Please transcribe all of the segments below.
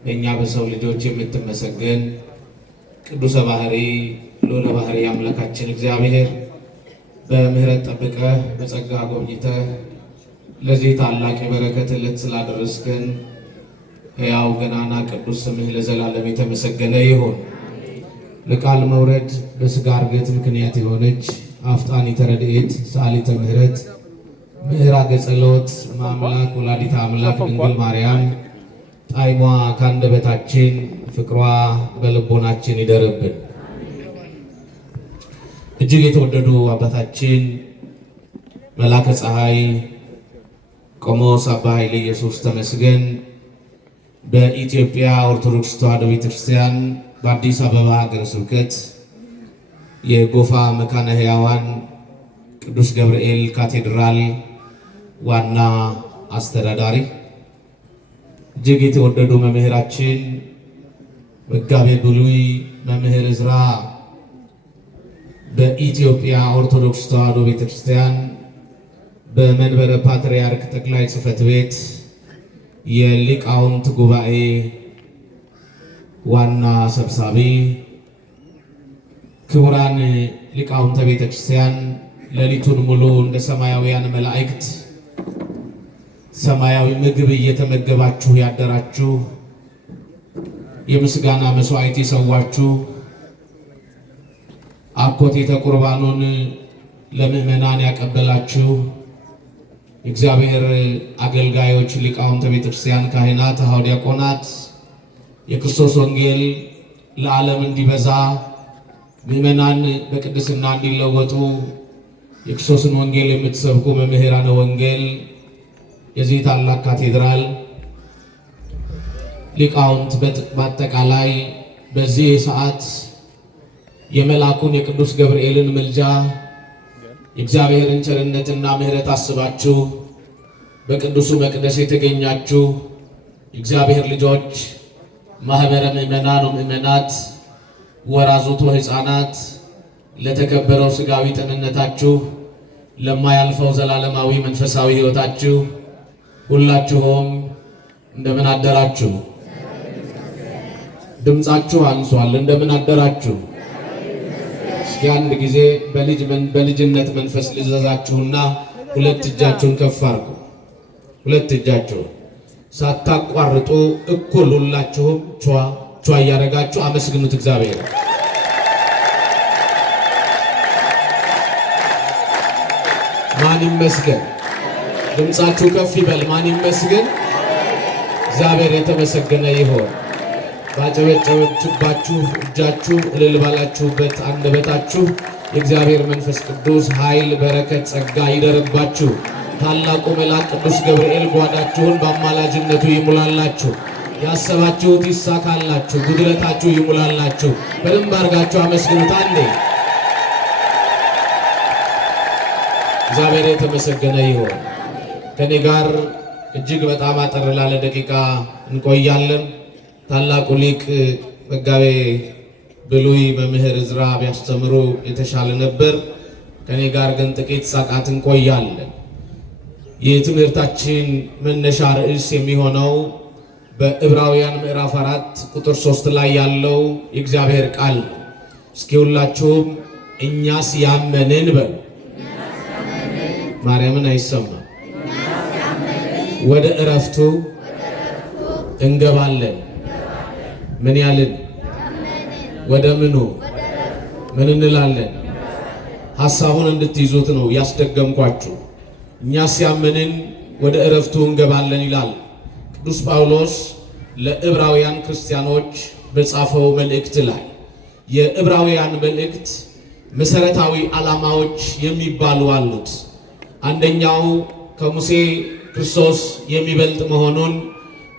በእኛ በሰው ልጆች የምትመሰገን ቅዱሰ ባህሪ ልዑለ ባህሪ አምላካችን እግዚአብሔር በምህረት ጠብቀህ በጸጋ ጎብኝተህ ለዚህ ታላቅ የበረከት ዕለት ስላደረስከን ሕያው ገናና ቅዱስ ስምህ ለዘላለም የተመሰገነ ይሁን። ለቃል መውረድ በሥጋ እርገት ምክንያት የሆነች አፍጣኒተ ረድኤት ሰዓሊተ ምሕረት ምዕራገ ጸሎት ማምላክ ወላዲተ አምላክ ድንግል ማርያም ጣዕሟ ከአንደበታችን ፍቅሯ በልቦናችን ይደርብን። እጅግ የተወደዱ አባታችን መላከ ፀሐይ ቆሞስ አባ ኃይለ ኢየሱስ ተመስገን በኢትዮጵያ ኦርቶዶክስ ተዋሕዶ ቤተክርስቲያን በአዲስ አበባ ሀገረ ስብከት የጎፋ መካነ ሕያዋን ቅዱስ ገብርኤል ካቴድራል ዋና አስተዳዳሪ፣ እጅግ የተወደዱ መምህራችን መጋቤ ብሉይ መምህር ዕዝራ በኢትዮጵያ ኦርቶዶክስ ተዋሕዶ ቤተክርስቲያን በመንበረ ፓትርያርክ ጠቅላይ ጽሕፈት ቤት የሊቃውንት ጉባኤ ዋና ሰብሳቢ፣ ክቡራን ሊቃውንተ ቤተክርስቲያን ሌሊቱን ሙሉ እንደ ሰማያውያን መላእክት ሰማያዊ ምግብ እየተመገባችሁ ያደራችሁ፣ የምስጋና መስዋዕት የሰዋችሁ፣ አኮቴተ ቁርባኑን ለምእመናን ያቀበላችሁ የእግዚአብሔር አገልጋዮች ሊቃውንተ ቤተክርስቲያን ካህናት፣ ሐዋርያት፣ ዲያቆናት የክርስቶስ ወንጌል ለዓለም እንዲበዛ ምእመናን በቅድስና እንዲለወጡ የክርስቶስን ወንጌል የምትሰብኩ መምህራነ ወንጌል የዚህ ታላቅ ካቴድራል ሊቃውንት በአጠቃላይ በዚህ ሰዓት የመልአኩን የቅዱስ ገብርኤልን ምልጃ የእግዚአብሔርን ቸርነትና ምሕረት አስባችሁ በቅዱሱ መቅደስ የተገኛችሁ የእግዚአብሔር ልጆች ማህበረ ምእመናን ወምእመናት ወራዙት ወሕፃናት ለተከበረው ሥጋዊ ጤንነታችሁ ለማያልፈው ዘላለማዊ መንፈሳዊ ሕይወታችሁ ሁላችሁም እንደምን አደራችሁ? ድምፃችሁ አንሷል። እንደምን አደራችሁ? እስኪ አንድ ጊዜ በልጅነት መንፈስ ልዘዛችሁና ሁለት እጃችሁን ከፍ አድርጉ። ሁለት እጃችሁን ሳታቋርጡ እኩል ሁላችሁም ቿ እያደረጋችሁ አመስግኑት እግዚአብሔር። ማን ይመስገን? ድምፃችሁ ከፍ ይበል። ማን ይመስገን? እግዚአብሔር የተመሰገነ ይሁን። ባጨበጨበችባችሁ እጃችሁ እልል ባላችሁበት አንደበታችሁ የእግዚአብሔር መንፈስ ቅዱስ ኃይል፣ በረከት፣ ጸጋ ይደርባችሁ። ታላቁ መልአክ ቅዱስ ገብርኤል ጓዳችሁን በአማላጅነቱ ይሙላላችሁ። ያሰባችሁት ይሳካላችሁ። ጉድለታችሁ ይሙላላችሁ። በደንብ አድርጋችሁ አመስግኑት አንዴ። እግዚአብሔር የተመሰገነ ይሁን። ከኔ ጋር እጅግ በጣም አጠር ላለ ደቂቃ እንቆያለን። ታላቁ ሊቅ መጋቤ ብሉይ መምህር ዕዝራ ቢያስተምሩ የተሻለ ነበር። ከኔ ጋር ግን ጥቂት ሰዓት እንቆያለን። የትምህርታችን መነሻ ርዕስ የሚሆነው በዕብራውያን ምዕራፍ 4 ቁጥር 3 ላይ ያለው የእግዚአብሔር ቃል ነው። እስኪ ሁላችሁም እኛስ ያመንን በሉ። ማርያምን አይሰማም። ወደ እረፍቱ እንገባለን። ምን ያልን? ወደ ምኑ? ምን እንላለን? ሐሳቡን እንድትይዙት ነው ያስደገምኳችሁ። እኛስ ያመንን ወደ እረፍቱ እንገባለን ይላል ቅዱስ ጳውሎስ ለዕብራውያን ክርስቲያኖች በጻፈው መልእክት ላይ። የዕብራውያን መልእክት መሰረታዊ ዓላማዎች የሚባሉ አሉት። አንደኛው ከሙሴ ክርስቶስ የሚበልጥ መሆኑን፣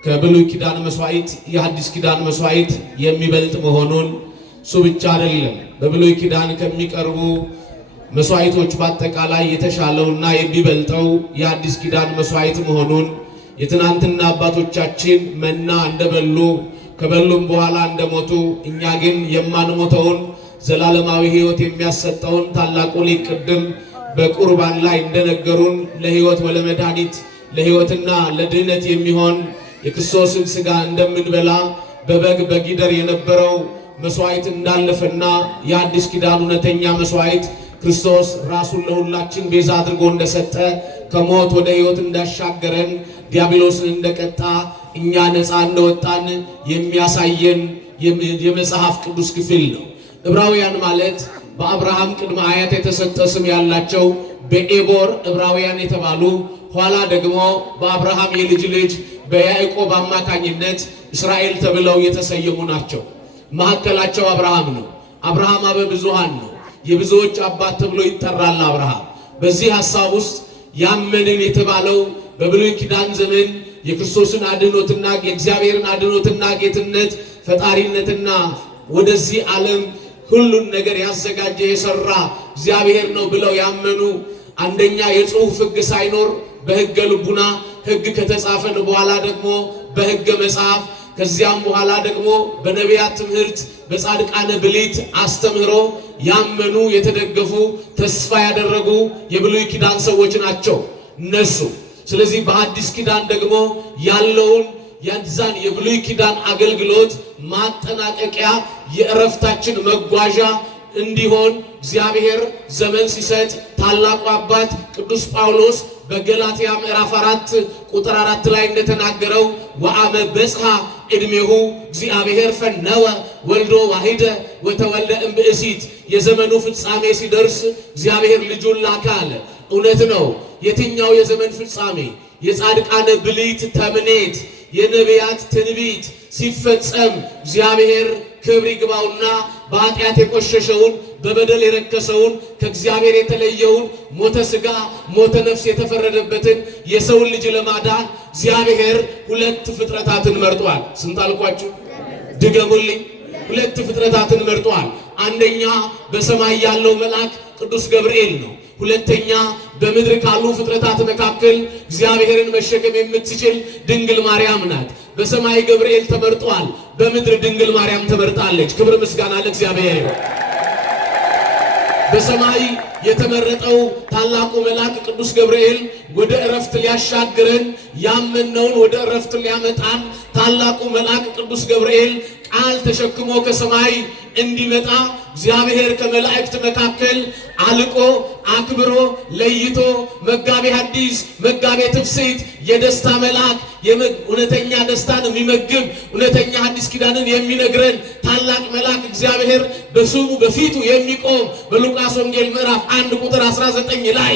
ከብሉይ ኪዳን መስዋዕት የሐዲስ ኪዳን መስዋዕት የሚበልጥ መሆኑን፣ እሱ ብቻ አይደለም በብሉይ ኪዳን ከሚቀርቡ መስዋዕቶች በአጠቃላይ የተሻለውና የሚበልጠው የሐዲስ ኪዳን መስዋዕት መሆኑን፣ የትናንትና አባቶቻችን መና እንደበሉ ከበሉም በኋላ እንደሞቱ እኛ ግን የማንሞተውን ዘላለማዊ ሕይወት የሚያሰጠውን ታላቁ ሊቅ ቅድም በቁርባን ላይ እንደነገሩን ለሕይወት ወለመድኃኒት ለሕይወትና ለድህነት የሚሆን የክርስቶስን ሥጋ እንደምንበላ በበግ በጊደር የነበረው መስዋዕት እንዳለፈና የአዲስ ኪዳን እውነተኛ መስዋዕት ክርስቶስ ራሱን ለሁላችን ቤዛ አድርጎ እንደሰጠ ከሞት ወደ ሕይወት እንዳሻገረን ዲያብሎስን እንደቀጣ እኛ ነፃ እንደወጣን የሚያሳየን የመጽሐፍ ቅዱስ ክፍል ነው። ዕብራውያን ማለት በአብርሃም ቅድመ አያት የተሰጠ ስም ያላቸው በኤቦር ዕብራውያን የተባሉ ኋላ ደግሞ በአብርሃም የልጅ ልጅ በያዕቆብ አማካኝነት እስራኤል ተብለው የተሰየሙ ናቸው። መካከላቸው አብርሃም ነው። አብርሃም አበ ብዙሃን ነው። የብዙዎች አባት ተብሎ ይጠራል አብርሃም። በዚህ ሐሳብ ውስጥ ያመንን የተባለው በብሉይ ኪዳን ዘመን የክርስቶስን አድኖትና የእግዚአብሔርን አድኖትና ጌትነት ፈጣሪነትና ወደዚህ ዓለም ሁሉን ነገር ያዘጋጀ የሰራ እግዚአብሔር ነው ብለው ያመኑ አንደኛ የጽሑፍ ሕግ ሳይኖር በሕገ ልቡና ሕግ ከተጻፈን በኋላ ደግሞ በሕገ መጽሐፍ ከዚያም በኋላ ደግሞ በነቢያት ትምህርት በጻድቃነ ብሊት አስተምህሮ ያመኑ የተደገፉ ተስፋ ያደረጉ የብሉይ ኪዳን ሰዎች ናቸው እነሱ። ስለዚህ በአዲስ ኪዳን ደግሞ ያለውን ያንዛን የብሉይ ኪዳን አገልግሎት ማጠናቀቂያ የእረፍታችን መጓዣ እንዲሆን እግዚአብሔር ዘመን ሲሰጥ ታላቁ አባት ቅዱስ ጳውሎስ በገላትያ ምዕራፍ 4 ቁጥር 4 ላይ እንደተናገረው ወአመ በጽሐ ዕድሜሁ እግዚአብሔር ፈነወ ወልዶ ዋሂደ ወተወልደ እምብእሲት የዘመኑ ፍጻሜ ሲደርስ እግዚአብሔር ልጁን ላከ አለ። እውነት ነው። የትኛው የዘመን ፍጻሜ? የጻድቃነ ብሊት ተምኔት የነቢያት ትንቢት ሲፈጸም እግዚአብሔር ክብር ይግባውና በኃጢአት የቆሸሸውን በበደል የረከሰውን ከእግዚአብሔር የተለየውን ሞተ ሥጋ ሞተ ነፍስ የተፈረደበትን የሰውን ልጅ ለማዳን እግዚአብሔር ሁለት ፍጥረታትን መርጧል። ስንት አልኳችሁ? ድገሙልኝ። ሁለት ፍጥረታትን መርጧል። አንደኛ በሰማይ ያለው መልአክ ቅዱስ ገብርኤል ነው። ሁለተኛ በምድር ካሉ ፍጥረታት መካከል እግዚአብሔርን መሸከም የምትችል ድንግል ማርያም ናት። በሰማይ ገብርኤል ተመርጧል፣ በምድር ድንግል ማርያም ተመርጣለች። ክብር ምስጋና ለእግዚአብሔር። በሰማይ የተመረጠው ታላቁ መልአክ ቅዱስ ገብርኤል ወደ እረፍት ሊያሻግረን ያመነውን ወደ እረፍት ሊያመጣን ታላቁ መልአክ ቅዱስ ገብርኤል ቃል ተሸክሞ ከሰማይ እንዲመጣ እግዚአብሔር ከመላእክት መካከል አልቆ አክብሮ ለይቶ መጋቤ ሐዲስ መጋቤ ትፍስሕት የደስታ መልአክ እውነተኛ ደስታን የሚመግብ እውነተኛ ሐዲስ ኪዳንን የሚነግረን ታላቅ መልአክ እግዚአብሔር በስሙ በፊቱ የሚቆም በሉቃስ ወንጌል ምዕራፍ 1 ቁጥር 19 ላይ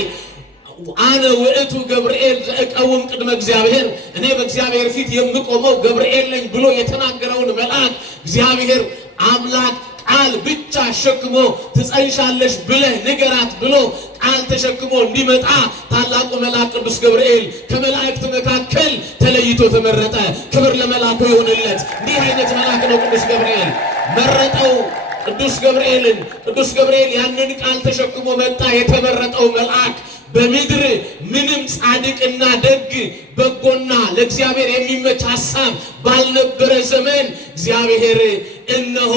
አነ ውእቱ ገብርኤል ዘእቀውም ቅድመ እግዚአብሔር እኔ በእግዚአብሔር ፊት የምቆመው ገብርኤል ነኝ ብሎ የተናገረውን መልአክ እግዚአብሔር አምላክ ቃል ብቻ አሸክሞ ትጸንሻለሽ ብለህ ንገራት ብሎ ቃል ተሸክሞ እንዲመጣ ታላቁ መልአክ ቅዱስ ገብርኤል ከመላእክት መካከል ተለይቶ ተመረጠ። ክብር ለመልአኩ ይሁንለት። እንዲህ አይነት መልአክ ነው ቅዱስ ገብርኤል መረጠው ቅዱስ ገብርኤልን። ቅዱስ ገብርኤል ያንን ቃል ተሸክሞ መጣ። የተመረጠው መልአክ በምድር ምንም ጻድቅና ደግ በጎና ለእግዚአብሔር የሚመች ሐሳብ ባልነበረ ዘመን እግዚአብሔር እነሆ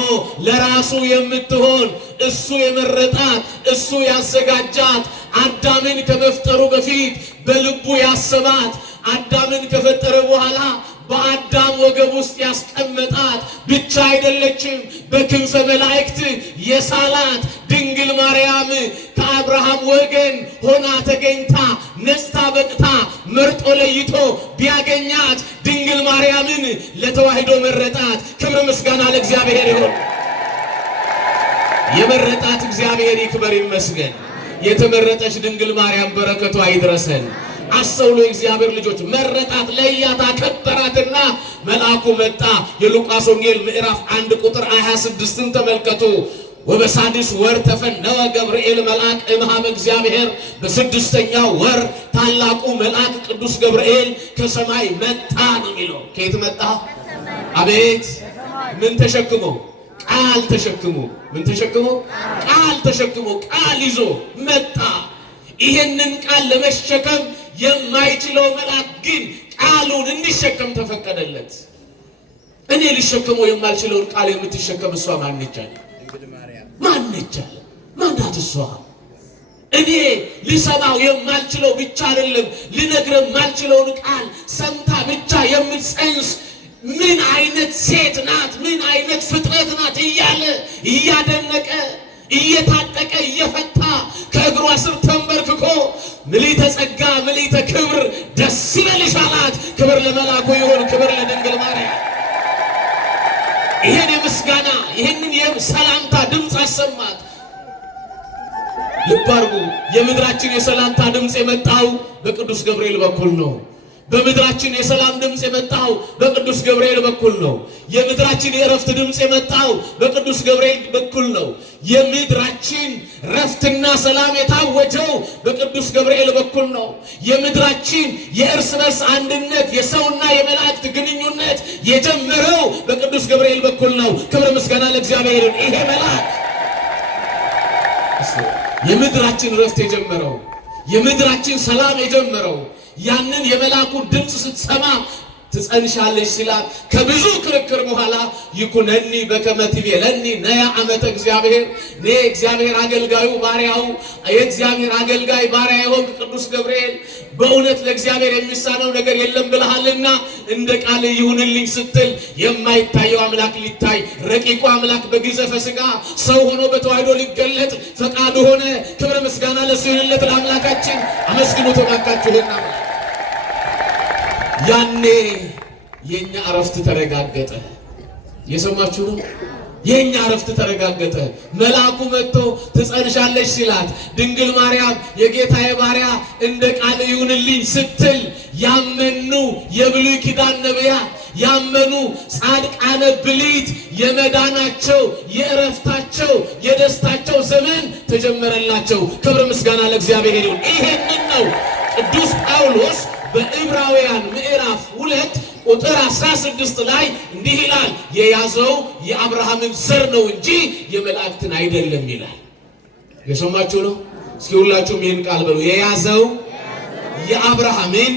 ለራሱ የምትሆን እሱ የመረጣት እሱ ያዘጋጃት አዳምን ከመፍጠሩ በፊት በልቡ ያሰባት አዳምን ከፈጠረ በኋላ በአዳም ወገብ ውስጥ ያስቀመጣት ብቻ አይደለችም። በክንፈ መላእክት የሳላት ድንግል ማርያም ከአብርሃም ወገን ሆና ተገኝታ ነስታ በቅታ መርጦ ለይቶ ቢያገኛት ድንግል ማርያምን ለተዋህዶ መረጣት። ክብር ምስጋና ለእግዚአብሔር ይሁን። የመረጣት እግዚአብሔር ይክበር ይመስገን። የተመረጠች ድንግል ማርያም በረከቷ ይድረሰን። አስተውሎ እግዚአብሔር ልጆች መረጣት ለያት አከበራትና መልአኩ መጣ። የሉቃስ ወንጌል ምዕራፍ 1 ቁጥር 26ን ተመልከቱ። ወበሳድስ ወር ተፈነወ ገብርኤል መልአክ እምኀበ እግዚአብሔር በስድስተኛው ወር ታላቁ መልአክ ቅዱስ ገብርኤል ከሰማይ መጣ ነው የሚለው። ከየት መጣ? አቤት! ምን ተሸክሞ? ቃል ተሸክሞ። ምን ተሸክሞ? ቃል ተሸክሞ ቃል ይዞ መጣ። ይሄንን ቃል ለመሸከም የማይችለው መልአክ ግን ቃሉን እንዲሸከም ተፈቀደለት። እኔ ልሸከመው የማልችለውን ቃል የምትሸከም እሷ ማነች? ማነች? ማናት እሷ? እኔ ልሰማው የማልችለው ብቻ አይደለም ልነግረው የማልችለውን ቃል ሰምታ ብቻ የምትጸንስ ምን አይነት ሴት ናት ምን አይነት ፍጥረት ናት እያለ እያደነቀ እየታጠቀ እየፈታ ከእግሯ ስር ተንበርክኮ ምልዕተ ጸጋ ምልዕተ ክብር ደስ ይበልሽ አላት። ክብር ለመልአኩ ይሁን፣ ክብር ለድንግል ማርያም። ይሄን የምስጋና ይሄንን የሰላምታ ድምፅ አሰማት። ልብ አድርጉ፣ የምድራችን የሰላምታ ድምፅ የመጣው በቅዱስ ገብርኤል በኩል ነው። በምድራችን የሰላም ድምፅ የመጣው በቅዱስ ገብርኤል በኩል ነው። የምድራችን የእረፍት ድምፅ የመጣው በቅዱስ ገብርኤል በኩል ነው። የምድራችን ረፍትና ሰላም የታወጀው በቅዱስ ገብርኤል በኩል ነው። የምድራችን የእርስ በርስ አንድነት የሰውና የመላእክት ግንኙነት የጀመረው በቅዱስ ገብርኤል በኩል ነው። ክብር ምስጋና ለእግዚአብሔር። ይሄ መልአክ የምድራችን ረፍት የጀመረው የምድራችን ሰላም የጀመረው ያንን የመልአኩ ድምፅ ስትሰማ ትጸንሻለሽ ሲላት ከብዙ ክርክር በኋላ ይኩነኒ በከመ ትቤለኒ ነያ ዓመተ እግዚአብሔር እኔ እግዚአብሔር አገልጋዩ ባሪያው የእግዚአብሔር አገልጋይ ባሪያ የሆንክ ቅዱስ ገብርኤል በእውነት ለእግዚአብሔር የሚሳነው ነገር የለም ብለሃልና እንደ ቃል ይሁንልኝ ስትል የማይታየው አምላክ ሊታይ ረቂቁ አምላክ በግዘፈ ሥጋ ሰው ሆኖ በተዋህዶ ሊገለጥ ፈቃዱ ሆነ። ክብር ምስጋና ለእሱ ይሁንለት ለአምላካችን። አመስግኑት ባካችሁና ያኔ የኛ እረፍት ተረጋገጠ። የሰማችሁ ነው? የኛ እረፍት ተረጋገጠ። መልአኩ መጥቶ ትጸንሻለሽ ሲላት ድንግል ማርያም የጌታዬ ባሪያ እንደ ቃል ይሁንልኝ ስትል ያመኑ የብሉይ ኪዳን ነቢያት ያመኑ ጻድቃነ ብሉይት የመዳናቸው የእረፍታቸው የደስታቸው ዘመን ተጀመረላቸው። ክብር ምስጋና ለእግዚአብሔር ይሁን። ይሄንን ነው ቅዱስ ጳውሎስ በዕብራውያን ምዕራፍ 2 ቁጥር 16 ላይ እንዲህ ይላል፣ የያዘው የአብርሃምን ዘር ነው እንጂ የመላእክትን አይደለም ይላል። የሰማችሁ ነው? እስኪ ሁላችሁም ይህን ቃል በሉ። የያዘው የአብርሃምን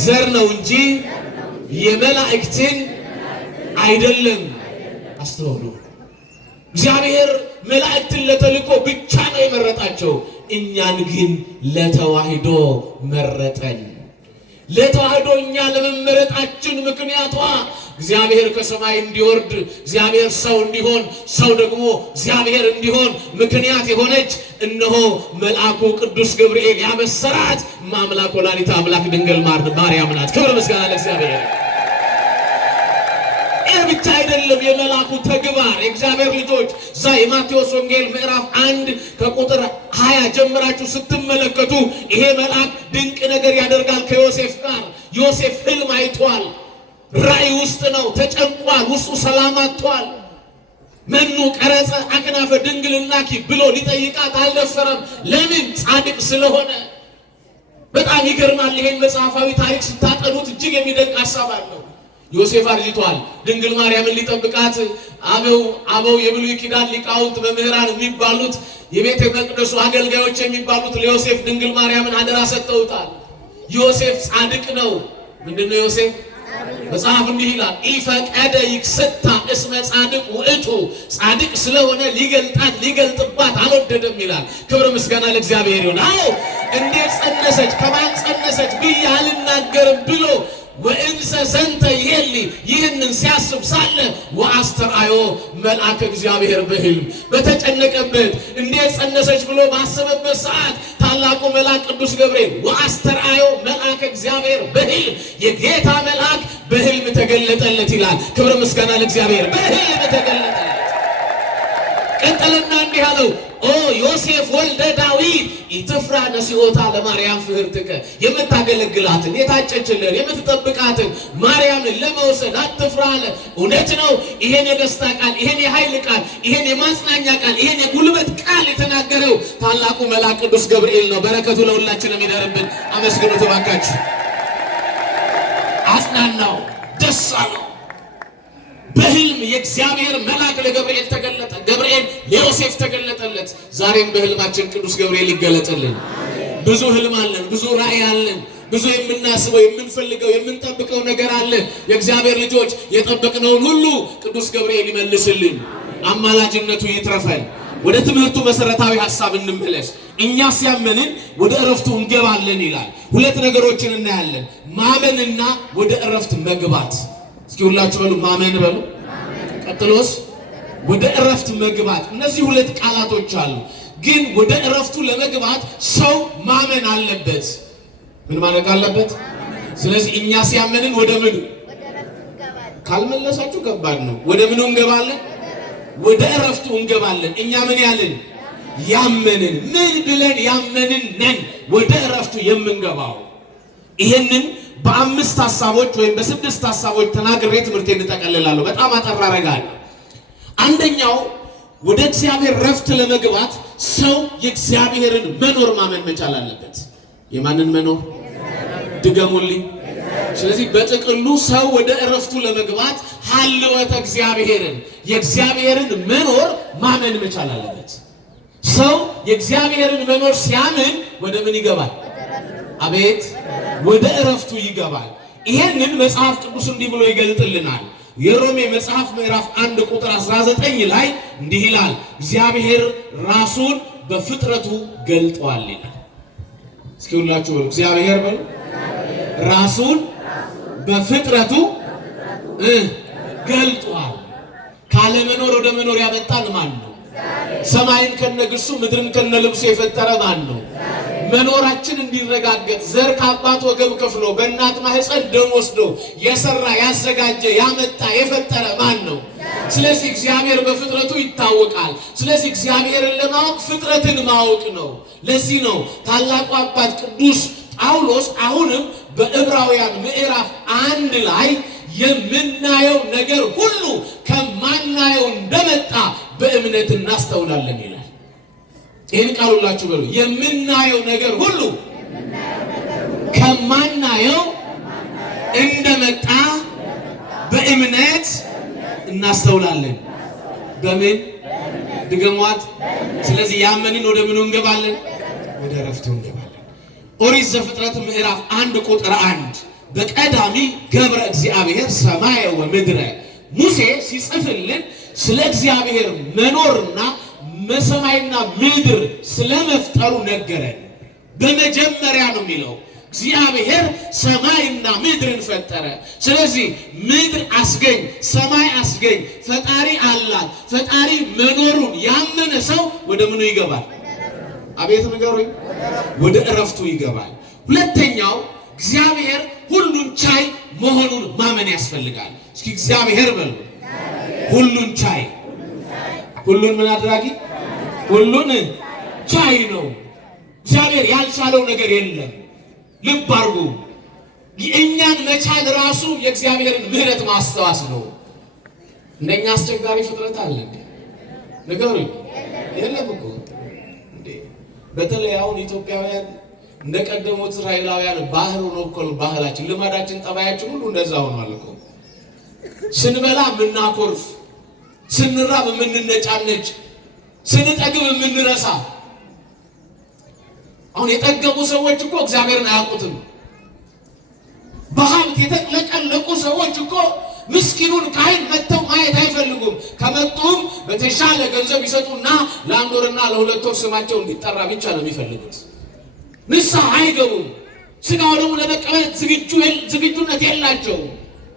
ዘር ነው እንጂ የመላእክትን አይደለም። አስተውሉ። እግዚአብሔር መላእክትን ለተልእኮ ብቻ ነው የመረጣቸው፣ እኛን ግን ለተዋህዶ መረጠን። ለተዋህዶ እኛ ለመመረጣችን ምክንያቷ እግዚአብሔር ከሰማይ እንዲወርድ እግዚአብሔር ሰው እንዲሆን ሰው ደግሞ እግዚአብሔር እንዲሆን ምክንያት የሆነች እነሆ መልአኩ ቅዱስ ገብርኤል ያበሰራት ማምላክ ወላዲተ አምላክ ድንግል ማርያም ናት። ክብር ምስጋና ለእግዚአብሔር። ይህ ብቻ አይደለም የመልአኩ ተግባር። የእግዚአብሔር ልጆች እዛ የማቴዎስ ወንጌል ምዕራፍ 1 ከቁጥር 20 ጀምራችሁ ስትመለከቱ ይሄ መልአክ ድንቅ ነገር ያደርጋል ከዮሴፍ ጋር። ዮሴፍ ሕልም አይቷል። ራእይ ውስጥ ነው፣ ተጨንቋል፣ ውስጡ ሰላም አጥቷል። መኑ ቀረጸ አክናፈ ድንግልናኪ ብሎ ሊጠይቃት አልደፈረም። ለምን? ጻድቅ ስለሆነ። በጣም ይገርማል። ይሄን መጽሐፋዊ ታሪክ ስታጠኑት እጅግ የሚደንቅ ሐሳብ አለው። ዮሴፍ አርጅቷል። ድንግል ማርያምን ሊጠብቃት አበው የብሉይ ኪዳን ሊቃውንት መምህራን የሚባሉት የቤተ መቅደሱ አገልጋዮች የሚባሉት ለዮሴፍ ድንግል ማርያምን አደራ ሰጥተውታል። ዮሴፍ ጻድቅ ነው። ምንድነው ዮሴፍ? መጽሐፍ እንዲህ ይላል፣ ኢፈቀደ ይክስታ እስመ ጻድቅ ውእቱ፣ ጻድቅ ስለሆነ ሊገልጥባት አልወደደም ይላል። ክብር ምስጋና ለእግዚአብሔር ይሁን። አዎ እንዴት ጸነሰች ከማን ጸነሰች ብዬ አልናገርም ብሎ ወእንሰ ዘንተ ይሄሊ ይህንን ሲያስብ ሳለ ወአስተርአዮ መልአከ እግዚአብሔር በሕልም በተጨነቀበት እንዴት ጸነሰች ብሎ ባሰበበት ሰዓት ታላቁ መልአክ ቅዱስ ገብርኤል ወአስተርአዮ መልአከ እግዚአብሔር በሕልም የጌታ መልአክ በሕልም ተገለጠለት ይላል። ክብር ምስጋና ለእግዚአብሔር። በሕልም ተገለጠለት። ቀጠለና እንዲህ አለው፣ ኦ ዮሴፍ ወልደ ዳዊት ኢትፍራ ነሲኦታ ለማርያም ፍህርትከ፣ የምታገለግላትን የታጨችልን የምትጠብቃትን ማርያምን ለመውሰድ አትፍራ አለ። እውነት ነው። ይሄን የደስታ ቃል፣ ይሄን የኃይል ቃል፣ ይሄን የማጽናኛ ቃል፣ ይሄን የጉልበት ቃል የተናገረው ታላቁ መልአክ ቅዱስ ገብርኤል ነው። በረከቱ ለሁላችንም ይደርብን። አመስግኑት እባካችሁ። አጽናናው፣ ደስ አለው። በሕልም የእግዚአብሔር መልአክ ለገብርኤል ተገለጠ። ገብርኤል ለዮሴፍ ተገለጠለት። ዛሬም በሕልማችን ቅዱስ ገብርኤል ይገለጥልን። ብዙ ሕልም አለን፣ ብዙ ራእይ አለን፣ ብዙ የምናስበው የምንፈልገው የምንጠብቀው ነገር አለ። የእግዚአብሔር ልጆች የጠበቅነውን ሁሉ ቅዱስ ገብርኤል ይመልስልን። አማላጅነቱ ይትረፈን። ወደ ትምህርቱ መሰረታዊ ሐሳብ እንመለስ። እኛ ሲያመንን ወደ እረፍቱ እንገባለን ይላል። ሁለት ነገሮችን እናያለን፣ ማመንና ወደ እረፍት መግባት። እስኪ ሁላችሁ በሉ ማመን በሉ። ቀጥሎስ ወደ እረፍት መግባት። እነዚህ ሁለት ቃላቶች አሉ። ግን ወደ እረፍቱ ለመግባት ሰው ማመን አለበት። ምን ማድረግ አለበት? ስለዚህ እኛ ሲያመንን ወደ ምኑ? ካልመለሳችሁ ከባድ ነው። ወደ ምኑ እንገባለን? ወደ እረፍቱ እንገባለን። እኛ ምን ያልን? ያመንን። ምን ብለን ያመንን ነን ወደ እረፍቱ የምንገባው? ይሄንን በአምስት ሐሳቦች ወይም በስድስት ሐሳቦች ተናግሬ ትምህርቴን እንጠቀልላለሁ። በጣም አጠር አደርጋለሁ። አንደኛው ወደ እግዚአብሔር እረፍት ለመግባት ሰው የእግዚአብሔርን መኖር ማመን መቻል አለበት። የማንን መኖር? ድገሙልኝ። ስለዚህ በጥቅሉ ሰው ወደ እረፍቱ ለመግባት ሀልወተ እግዚአብሔርን የእግዚአብሔርን መኖር ማመን መቻል አለበት። ሰው የእግዚአብሔርን መኖር ሲያምን ወደ ምን ይገባል? አቤት፣ ወደ እረፍቱ ይገባል። ይሄንን መጽሐፍ ቅዱስ እንዲህ ብሎ ይገልጥልናል። የሮሜ መጽሐፍ ምዕራፍ 1 ቁጥር 19 ላይ እንዲህ ይላል፣ እግዚአብሔር ራሱን በፍጥረቱ ገልጧል ይላል። እስኪ ሁላችሁ በሉ እግዚአብሔር በሉ። ራሱን በፍጥረቱ ገልጧል። ካለ መኖር ወደ መኖር ያመጣን ማን ነው? ሰማይን ከነግሱ ምድርን ከነልብሱ የፈጠረ ማን ነው? መኖራችን እንዲረጋገጥ ዘር ከአባት ወገብ ከፍሎ በእናት ማህፀን ደም ወስዶ የሰራ ያዘጋጀ ያመጣ የፈጠረ ማን ነው? ስለዚህ እግዚአብሔር በፍጥረቱ ይታወቃል። ስለዚህ እግዚአብሔርን ለማወቅ ፍጥረትን ማወቅ ነው። ለዚህ ነው ታላቁ አባት ቅዱስ ጳውሎስ አሁንም በዕብራውያን ምዕራፍ 1 ላይ የምናየው ነገር ሁሉ ከማናየው እንደመጣ በእምነት እናስተውላለን ይላል። ይህን ቃል ሁላችሁ በሉ። የምናየው ነገር ሁሉ ከማናየው እንደመጣ በእምነት እናስተውላለን። በምን? ድገሟት። ስለዚህ ያመንን ወደ ምኑ እንገባለን? ወደ እረፍቱ እንገባለን። ኦሪት ዘፍጥረት ምዕራፍ 1 ቁጥር 1 በቀዳሚ ገብረ እግዚአብሔር ሰማየ ወምድረ። ሙሴ ሲጽፍልን ስለ እግዚአብሔር መኖርና በሰማይና ምድር ስለመፍጠሩ ነገረን። በመጀመሪያ ነው የሚለው እግዚአብሔር ሰማይና ምድርን ፈጠረ። ስለዚህ ምድር አስገኝ፣ ሰማይ አስገኝ፣ ፈጣሪ አላት። ፈጣሪ መኖሩን ያመነ ሰው ወደ ምኑ ይገባል? አቤት ንገሩኝ። ወደ እረፍቱ ይገባል። ሁለተኛው እግዚአብሔር ሁሉን ቻይ መሆኑን ማመን ያስፈልጋል። እስኪ እግዚአብሔር በሉ። ሁሉን ቻይ። ሁሉን ምን አድራጊ? ሁሉን ቻይ ነው። እግዚአብሔር ያልቻለው ነገር የለም። ልብ አድርጉ። የእኛን መቻል ራሱ የእግዚአብሔርን ምሕረት ማስተዋስ ነው። እንደኛ አስቸጋሪ ፍጥረት አለ እንዴ? ንገሩኝ። የለም እኮ እንዴ። በተለይ አሁን ኢትዮጵያውያን እንደቀደሙት እስራኤላውያን ባህር ነው እኮ ባህላችን፣ ልማዳችን፣ ጠባያችን ሁሉ እንደዛ ሆኗል እኮ። ስንበላ የምናኮርፍ፣ ስንራብ የምንነጫነጭ፣ ስንጠግብ የምንረሳ። አሁን የጠገቡ ሰዎች እኮ እግዚአብሔርን አያውቁትም። በሀብት የተለቀለቁ ሰዎች እኮ ምስኪኑን ካህን መጥተው ማየት አይፈልጉም። ከመጡም በተሻለ ገንዘብ ይሰጡና ለአንድ ወርና ለሁለት ወር ስማቸው እንዲጠራ ብቻ ነው የሚፈልጉት። ንስሐ አይገቡም። ስጋው ደግሞ ለመቀበል ዝግጁነት የላቸውም።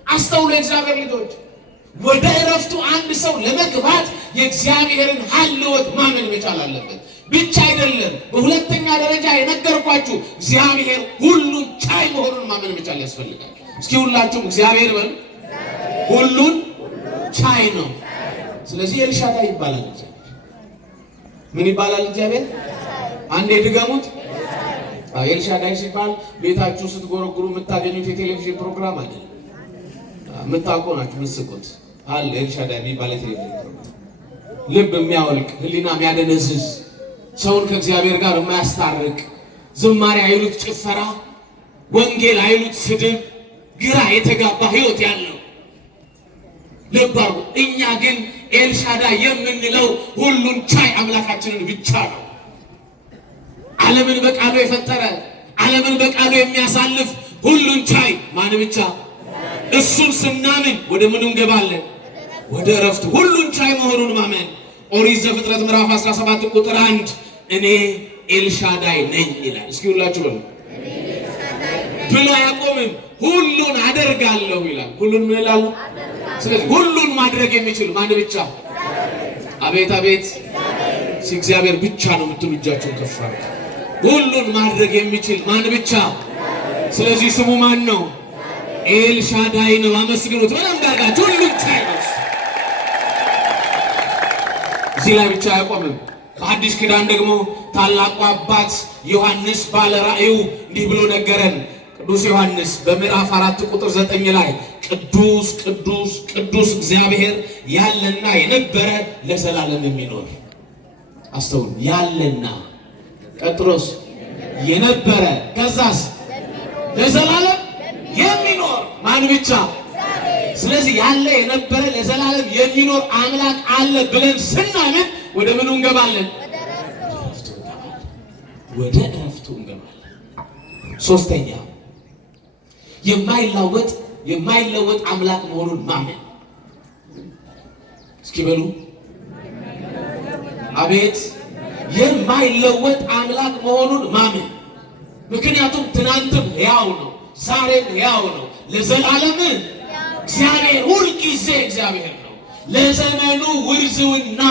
አስተውሎ የእግዚአብሔር ልጆች፣ ወደ እረፍቱ አንድ ሰው ለመግባት የእግዚአብሔርን ሀልወት ማመን መቻል አለበት። ብቻ አይደለም፣ በሁለተኛ ደረጃ የነገርኳችሁ እግዚአብሔር ሁሉን ቻይ መሆኑን ማመን መቻል ያስፈልጋል። እስኪ ሁላችሁም እግዚአብሔር በሉ። ሁሉን ቻይ ነው። ስለዚህ ኤልሻዳይ ይባላል። ምን ይባላል? እግዚአብሔር። አንዴ ድገሙት። ኤልሻዳይ ሲባል ቤታችሁ ስትጎረጉሩ የምታገኙት የቴሌቪዥን ፕሮግራም አይደለም። የምታውቁ ናችሁ የምትስቁት አለ። ኤልሻዳይ የሚባል የቴሌቪዥን ፕሮግራም ልብ የሚያወልቅ ህሊና የሚያደነዝዝ ሰውን ከእግዚአብሔር ጋር የማያስታርቅ ዝማሬ አይሉት ጭፈራ፣ ወንጌል አይሉት ስድብ፣ ግራ የተጋባ ህይወት ያለው ልብ አድርጉ። እኛ ግን ኤልሻዳይ የምንለው ሁሉን ቻይ አምላካችንን ብቻ ነው። ዓለምን በቃሉ የፈጠረ ዓለምን በቃሉ የሚያሳልፍ ሁሉን ቻይ ማን ብቻ? እሱን ስናምን ወደ ምኑ እንገባለን? ወደ እረፍቱ። ሁሉን ቻይ መሆኑን ማመን። ኦሪት ዘፍጥረት ምዕራፍ 17 ቁጥር 1 እኔ ኤልሻዳይ ነኝ ይላል። እስኪ ሁላችሁ በሉ ብሎ አያቆምም። ሁሉን አደርጋለሁ ይላል። ሁሉን ምን ይላል? ስለዚህ ሁሉን ማድረግ የሚችል ማን ብቻ? አቤት አቤት! እግዚአብሔር ብቻ ነው የምትሉ እጃችሁን ከፍ አድርጉ። ሁሉን ማድረግ የሚችል ማን ብቻ? ስለዚህ ስሙ ማን ነው? ኤልሻዳይ ነው። አመስግኑት በደንብ አድርጋችሁ። ሁሉን ቻይ ነው። እዚህ ላይ ብቻ አያቆምም። በአዲስ ኪዳን ደግሞ ታላቁ አባት ዮሐንስ ባለ ራእዩ እንዲህ ብሎ ነገረን። ቅዱስ ዮሐንስ በምዕራፍ 4 ቁጥር 9 ላይ ቅዱስ ቅዱስ ቅዱስ እግዚአብሔር ያለና የነበረ ለዘላለም የሚኖር። አስተውል። ያለና ቀጥሎስ የነበረ ከዛስ ለዘላለም የሚኖር ማን ብቻ? ስለዚህ ያለ የነበረ ለዘላለም የሚኖር አምላክ አለ ብለን ስናምን ወደ ምኑ እንገባለን? ወደ እረፍቱ እንገባለን። ሶስተኛ የማይለወጥ አምላክ መሆኑን ማመን። እስኪ በሉ አቤት! የማይለወጥ አምላክ መሆኑን ማመን። ምክንያቱም ትናንትም ሕያው ነው፣ ዛሬም ሕያው ነው፣ ለዘላለም እግዚአብሔር ሁልጊዜ እግዚአብሔር ነው። ለዘመኑ ውርዝውና፣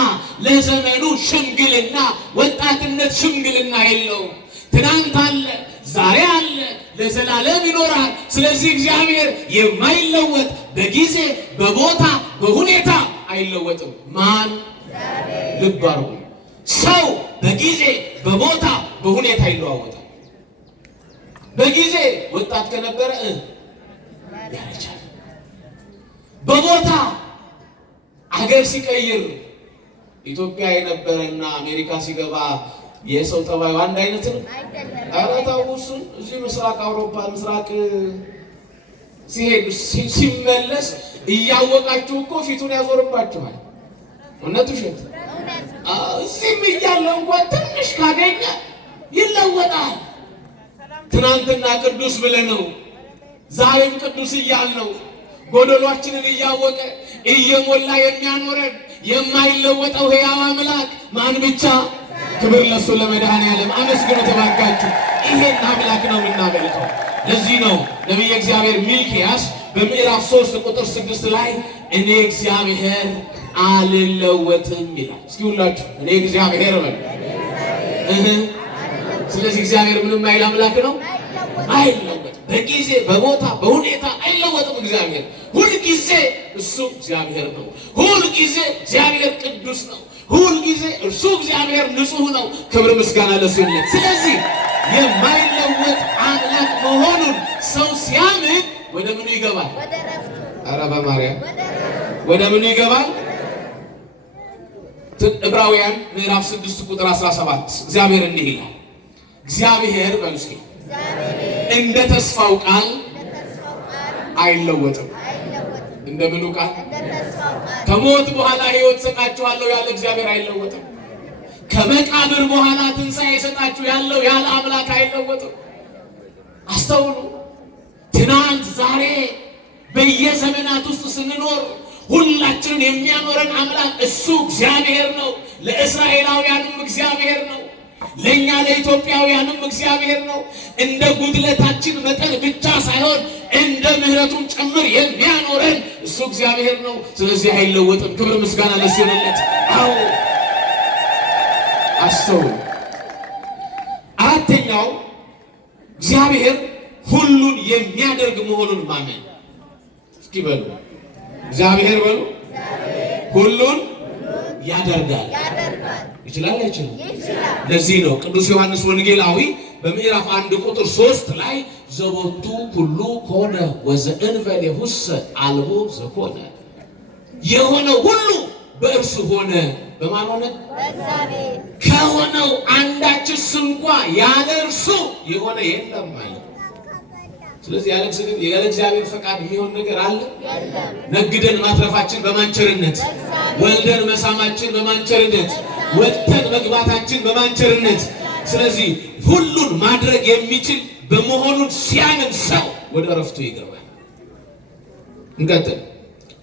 ለዘመኑ ሽምግልና፣ ወጣትነት ሽምግልና የለውም። ትናንት አለ፣ ዛሬ አለ፣ ለዘላለም ይኖራል። ስለዚህ እግዚአብሔር የማይለወጥ በጊዜ በቦታ በሁኔታ አይለወጥም። ማን? ልብ አድርጉ። ሰው በጊዜ በቦታ በሁኔታ ይለዋወጣል። በጊዜ ወጣት ከነበረ ያረጃል። በቦታ አገር ሲቀይር ኢትዮጵያ የነበረና አሜሪካ ሲገባ የሰው ጠባዩ አንድ አይነት ነው። ኧረ ተው እሱን። እዚህ ምስራቅ አውሮፓ ምስራቅ ሲሄድ ሲመለስ እያወቃችሁ እኮ ፊቱን ያዞርባችኋል። እውነት ውሸት? እዚህም እያለ እንኳን ትንሽ ካገኘ ይለወጣል። ትናንትና ቅዱስ ብለነው ዛሬም ቅዱስ እያልነው ጎደሏችንን እያወቀ እየሞላ የሚያኖረን የማይለወጠው ሕያው አምላክ ማን ብቻ? ክብር ለሱ ለመድኃኔዓለም። አመስግኑ ተባርካችሁ። ይሄን አምላክ ነው የምናመልከው። ለዚህ ነው ነቢየ እግዚአብሔር ሚልክያስ በምዕራፍ 3 ቁጥር 6 ላይ እኔ እግዚአብሔር አልለወጥም ይላል። እስኪ ሁላችሁ እኔ እግዚአብሔር በሉ። ስለዚህ እግዚአብሔር ምንም አይል አምላክ ነው። አይለወጥም። በጊዜ በቦታ በሁኔታ አይለወጥም። እግዚአብሔር ሁልጊዜ እሱ እግዚአብሔር ነው። ሁልጊዜ እግዚአብሔር ቅዱስ ነው። ሁልጊዜ እርሱ እግዚአብሔር ንጹሕ ነው። ክብር ምስጋና ለሱ ይሁን። ስለዚህ የማይለወጥ አምላክ መሆኑን ሰው ሲያምን ወደ ምኑ ይገባል? ኧረ በማርያም ወደ ምኑ ይገባል? ዕብራውያን ምዕራፍ 6 ቁጥር 17 እግዚአብሔር እንዲህ ይላል። እግዚአብሔር በምስኪ እንደ ተስፋው ቃል አይለወጥም። እንደ ምኑ ቃል? ከሞት በኋላ ሕይወት ሰጣችኋለሁ ያለ እግዚአብሔር አይለወጥም። ከመቃብር በኋላ ትንሣኤ ሰጣችሁ ያለው ያለ አምላክ አይለወጥም። አስተውሉ። ትናንት ዛሬ በየዘመናት ውስጥ ስንኖር ሁላችንን የሚያኖረን አምላክ እሱ እግዚአብሔር ነው። ለእስራኤላውያንም እግዚአብሔር ነው። ለእኛ ለኢትዮጵያውያንም እግዚአብሔር ነው። እንደ ጉድለታችን መጠን ብቻ ሳይሆን እንደ ምሕረቱም ጭምር የሚያኖረን እሱ እግዚአብሔር ነው። ስለዚህ አይለወጥም። ክብር ምስጋና ለሱ ይሁንለት። አዎ አስተውሉ። አራተኛው እግዚአብሔር ሁሉን የሚያደርግ መሆኑን ማመን። እስኪ በሉ እግዚአብሔር በሉ። ሁሉን ያደርጋል። ይችላል አይችልም? ለዚህ ነው ቅዱስ ዮሐንስ ወንጌላዊ በምዕራፍ 1 ቁጥር 3 ላይ ዘቦቱ ሁሉ ኮነ ወዘእንበሌሁሰ አልቦ ዘኮነ፣ የሆነው ሁሉ በእርሱ ሆነ። በማን ሆነ? በእግዚአብሔር። ከሆነው አንዳችስ እንኳ ያለ እርሱ የሆነ የለም ማለት። ስለዚህ ያለ እግዚአብሔር ፈቃድ የሚሆን ነገር አለ? ነግደን ማትረፋችን በማንቸርነት፣ ወልደን መሳማችን በማንቸርነት፣ ወጥተን መግባታችን በማንቸርነት። ስለዚህ ሁሉን ማድረግ የሚችል በመሆኑን ሲያምን ሰው ወደ እረፍቱ ይገባል። እንቀጥል።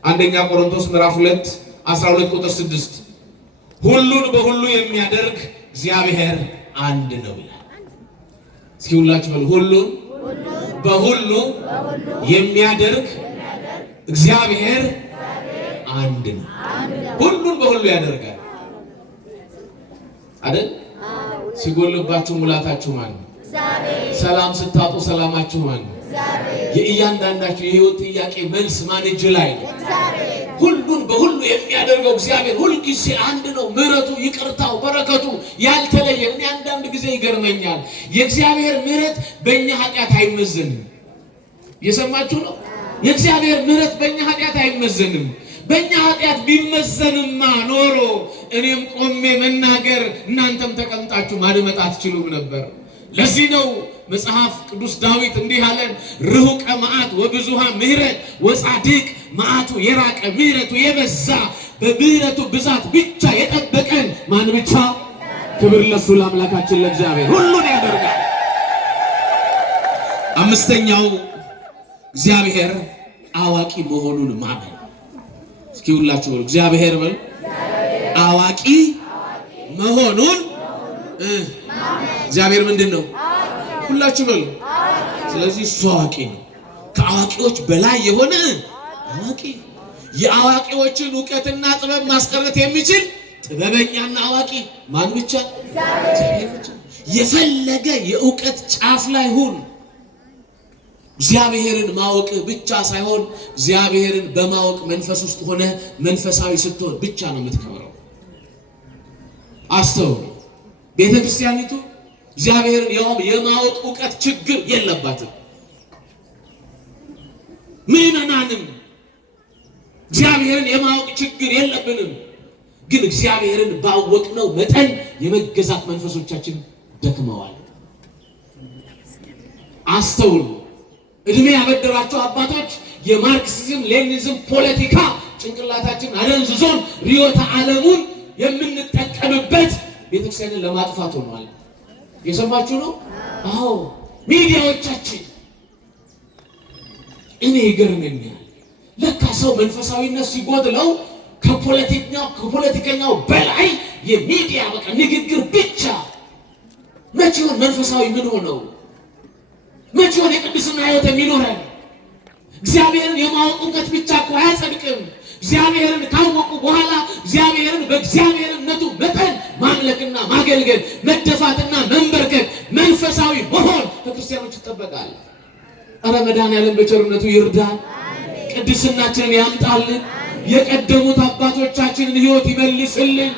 አንደኛ ቆሮንቶስ ምዕራፍ 2 12 ቁጥር 6 ሁሉን በሁሉ የሚያደርግ እግዚአብሔር አንድ ነው ይላል። እስኪ ሁላችሁ በሉ ሁሉን በሁሉ የሚያደርግ እግዚአብሔር አንድ ነው። ሁሉን በሁሉ ያደርጋል አይደል? ሲጎልባችሁ ሙላታችሁ ማን ነው? ሰላም ስታጡ ሰላማችሁ ማን ነው? የእያንዳንዳችሁ የህይወት ጥያቄ መልስ ማን እጅ ላይ ነው? ሁሉን በሁሉ የሚያደርገው እግዚአብሔር ሁልጊዜ አንድ ነው። ምሕረቱ፣ ይቅርታው፣ በረከቱ ያልተለየ። እኔ አንዳንድ ጊዜ ይገርመኛል። የእግዚአብሔር ምሕረት በእኛ ኃጢአት አይመዘንም። እየሰማችሁ ነው? የእግዚአብሔር ምሕረት በእኛ ኃጢአት አይመዘንም። በእኛ ኃጢአት ቢመዘንማ ኖሮ እኔም ቆሜ መናገር እናንተም ተቀምጣችሁ ማድመጥ አትችሉም ነበር። ለዚህ ነው መጽሐፍ ቅዱስ ዳዊት እንዲህ አለን፣ ርሁቀ መዓት ወብዙሃ ምሕረት ወጻድቅ መዓቱ የራቀ ምሕረቱ የበዛ በምሕረቱ ብዛት ብቻ የጠበቀን ማን ብቻ? ክብር ለሱ ለአምላካችን ለእግዚአብሔር። ሁሉን ያደርጋል። አምስተኛው እግዚአብሔር አዋቂ መሆኑን ማመን። እስኪ ሁላችሁ በሉ እግዚአብሔር በሉ አዋቂ መሆኑን እግዚአብሔር ምንድን ነው? ሁላችሁ በሉ። ስለዚህ እሱ አዋቂ ነው። ከአዋቂዎች በላይ የሆነ አዋቂ፣ የአዋቂዎችን እውቀትና ጥበብ ማስቀረት የሚችል ጥበበኛና አዋቂ ማን ብቻ? እግዚአብሔር ብቻ። የፈለገ የእውቀት ጫፍ ላይ ሁን፣ እግዚአብሔርን ማወቅ ብቻ ሳይሆን እግዚአብሔርን በማወቅ መንፈስ ውስጥ ሆነ መንፈሳዊ ስትሆን ብቻ ነው የምትከብረው። አስተውሉ። ቤተክርስቲያኒቱ እግዚአብሔርን የማወቅ እውቀት ችግር የለባትም። ምዕመናንም እግዚአብሔርን የማወቅ ችግር የለብንም። ግን እግዚአብሔርን ባወቅነው መጠን የመገዛት መንፈሶቻችን ደክመዋል። አስተውሉ። እድሜ ያበደራቸው አባቶች የማርክሲዝም ሌኒኒዝም ፖለቲካ ጭንቅላታችን አደንዝዞን ርዕዮተ ዓለሙን የምንጠቀምበት ቤተክርስቲያንን ለማጥፋት ሆኗል። የሰማችሁ ነው? አዎ ሚዲያዎቻችን። እኔ ይገርመኛል። ለካ ሰው መንፈሳዊነት ሲጎድለው ከፖለቲከኛው በላይ የሚዲያ በቃ ንግግር ብቻ። መቼውን መንፈሳዊ ምን ሆነው? መቼውን የቅድስና ሕይወት የሚኖረን? እግዚአብሔርን የማወቅ እውቀት ብቻ እኮ አያጸድቅም። እግዚአብሔርን ካወቁ በኋላ እግዚአብሔርን በእግዚአብሔርነቱ መጠን ማምለክና ማገልገል፣ መደፋትና መንበርከክ፣ መንፈሳዊ መሆን ከክርስቲያኖች ይጠበቃል። ኧረ መድኃኔዓለም በቸርነቱ ይርዳል፣ ቅድስናችንን ያምጣልን፣ የቀደሙት አባቶቻችንን ሕይወት ይመልስልን።